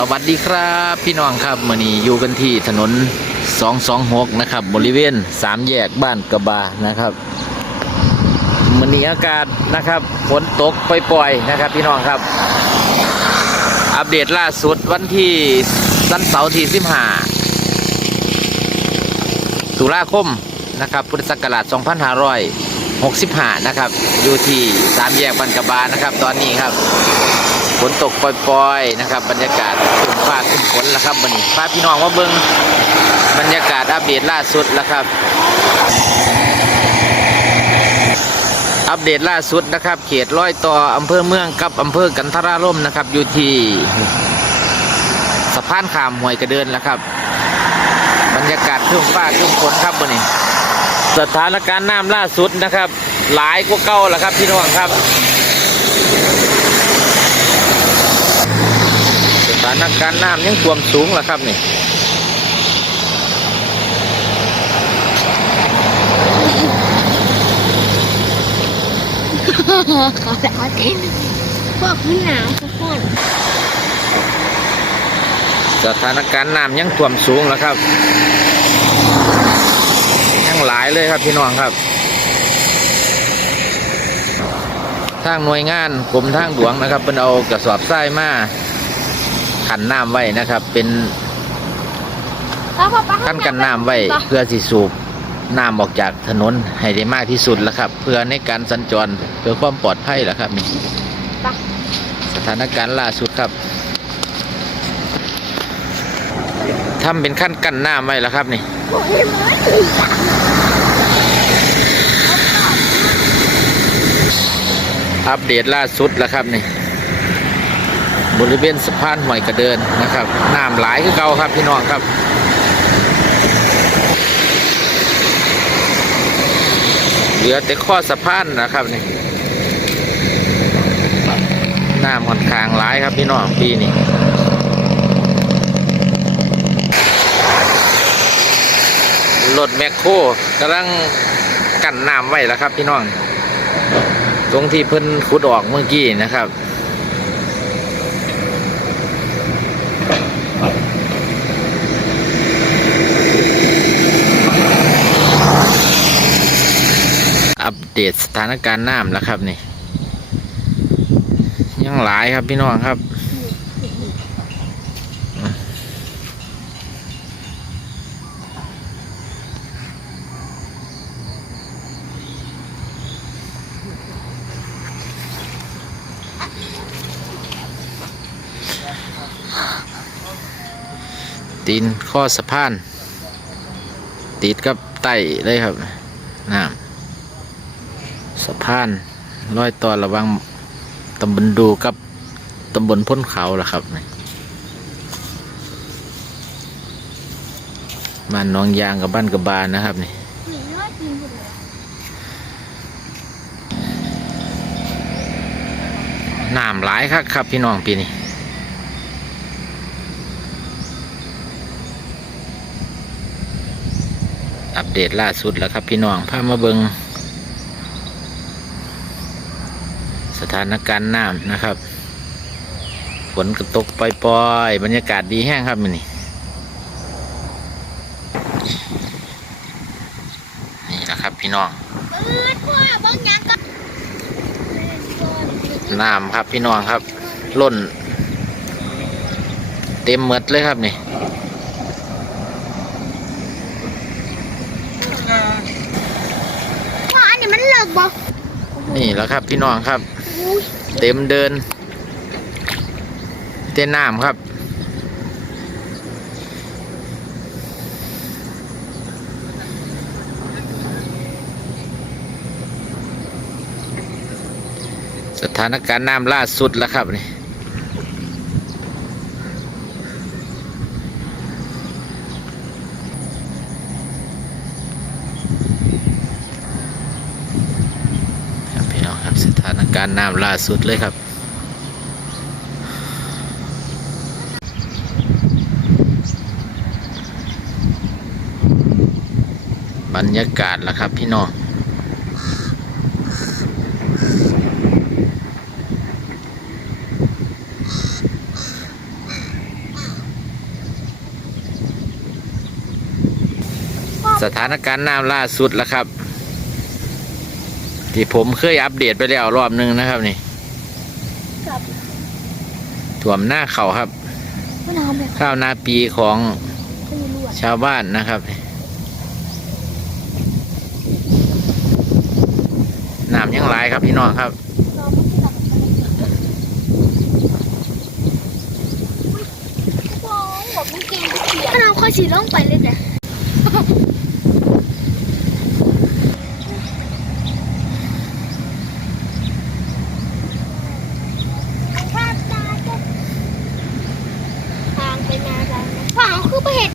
สวัสดีครับพี่น้องครับมื่อนี้อยู่กันที่ถนน 226 นะครับ บริเวณสามแยกบ้านกระบานะครับมื่อนี้อากาศนะครับฝนตกปล่อยๆนะครับพี่น้องครับ อัปเดตล่าสุดวันที่วันเสาร์ที่15ตุลาคมนะครับ พุทธศักราช 2565 นะครับ อยู่ที่สามแยกบ้านกระบานะครับ ตอนนี้ครับ ฝนตกปล่อยๆนะครับ บรรยากาศขึ้นฟ้าขึ้นฝนแล้วครับวันนี้พาพี่น้องมาเบิ้งบรรยากาศอัปเดตล่าสุดแล้วครับ อัปเดตล่าสุดนะครับ เขตร้อยต่ออำเภอเมืองกับอำเภอกันทราร่มนะครับ อยู่ที่สะพานขามห้วยกระเดินแล้วครับ บรรยากาศเครื่องฟ้าเครื่องฝนครับวันนี้ สถานการณ์น้ำล่าสุดนะครับ หลายกว่าเก่าแล้วครับพี่น้องครับ สถานการณ์น้ำยังท่วมสูงแล้วครับนี่เขาแต่ว่าเต้นพวกพื้นหนาวทุกคนสถานการณ์น้ำยังท่วมสูงแล้วครับ ยังหลายเลยครับพี่น้องครับ ทางหน่วยงานกรมทางหลวงนะครับเป็นเอากระสอบทรายมา ขันน้ำไว้นะครับ เป็นกั้นกันน้ำไว้เพื่อสิสูบน้ำออกจากถนนให้ได้มากที่สุดแล้วครับ เพื่อในการสัญจรเพื่อความปลอดภัยแหละครับนี่สถานการณ์ล่าสุดครับทำเป็นขั้นกันน้ำไว้แล้วครับนี่โอ้ยมันอัปเดตล่าสุดแล้วครับนี่ บริเวณสะพานห้วยกระเดินนะครับน้ำหลายคือเก่าครับพี่น้องครับเหลือแต่ข้อสะพานนะครับนี่น้ำค่อนข้างหลายครับพี่น้องปีนี้รถแมคโครกำลังกั้นน้ำไว้แล้วครับพี่น้อง ตรงที่เพิ่นขุดออกเมื่อกี้นะครับ อัป เดตสถานการณ์น้ำแล้วครับนี่ ยังหลายครับพี่น้องครับตีนข้อสะพาน ติดกับไต้เลยครับน้ำะพานลอยต่อระวังตำบลดูกับตำบลพ้นเขาล่ะครับนี่บ้านหน้องยางกับบ้านกระบานนะครับนี่หนีรอดจริงหมดเลยน้ำหลายครับครับพี่น้องปีนี้อัปเดตล่าสุดแล้วครับพี่น้องพามาเบิง สถานการณ์น้ำนะครับฝนกระตกปล่อยๆบรรยากาศดีแห้งครับมันนี่นี่แหละครับพี่น้องปืนพ่อบางอย่างก็น้ำครับพี่น้องครับล้น เต็มเมดเลยครับนี่พ่ออันนี้มันเลิกบ่นี่แหล้วครับพี่น้องครับอุ้ย เต็มเดิน เต้นน้ำครับ สถานการณ์น้ำล่าสุดแล้วครับนี่ การน้ำล่าสุดเลยครับบรรยากาศละครับพี่น้องสถานการณ์น้ำล่าสุดแล้วครับ ที่ผมเคยอัปเดตไปแล้วรอบหนึงนะครับนี่กับถ่วมหน้าเขาครับ มะนาวแบบข้าวนาปีของไม่รู้อะชาวบ้านนะครับน้ำยังไหลายครับพี่น้องครับ เราไม่ได้ตัดว้าวแบบมันเก่งที่เสียมะนาวค่อยสีล่องไปเลยจ้ะ